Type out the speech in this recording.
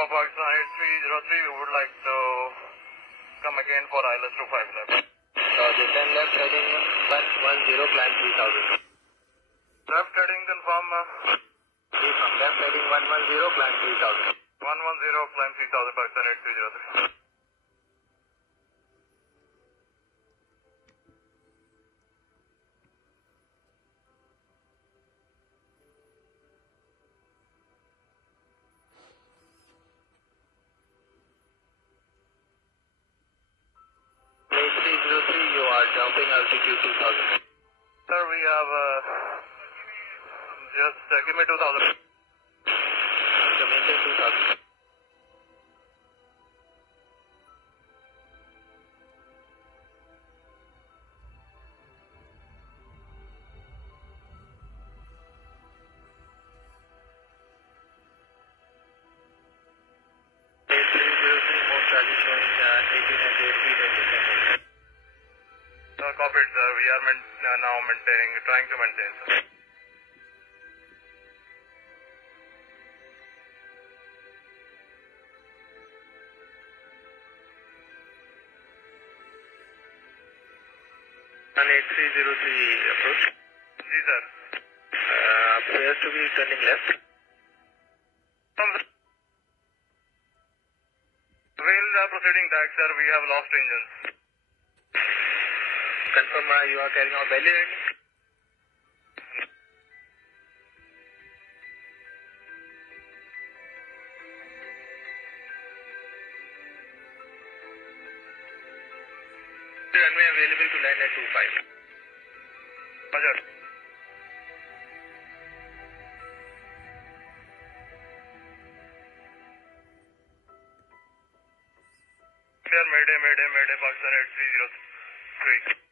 Pakistan 8303, we would like to come again for ILS 25 left. Descend left heading 110, climb 3000. Left heading confirm. From left heading 110, climb 3000. 110, climb 3000, Pakistan 8303. You are jumping altitude 2000. Sir, we have just give me 2000. So maintain 2000. Copied, sir. We are now trying to maintain, sir. An 8303 approach. Ji, sir. Appears to be turning left. While proceeding back, sir, we have lost engines. Confirm you are carrying out belly landing. Runway available to land at 25. Roger. Mayday, Pakistan 8303.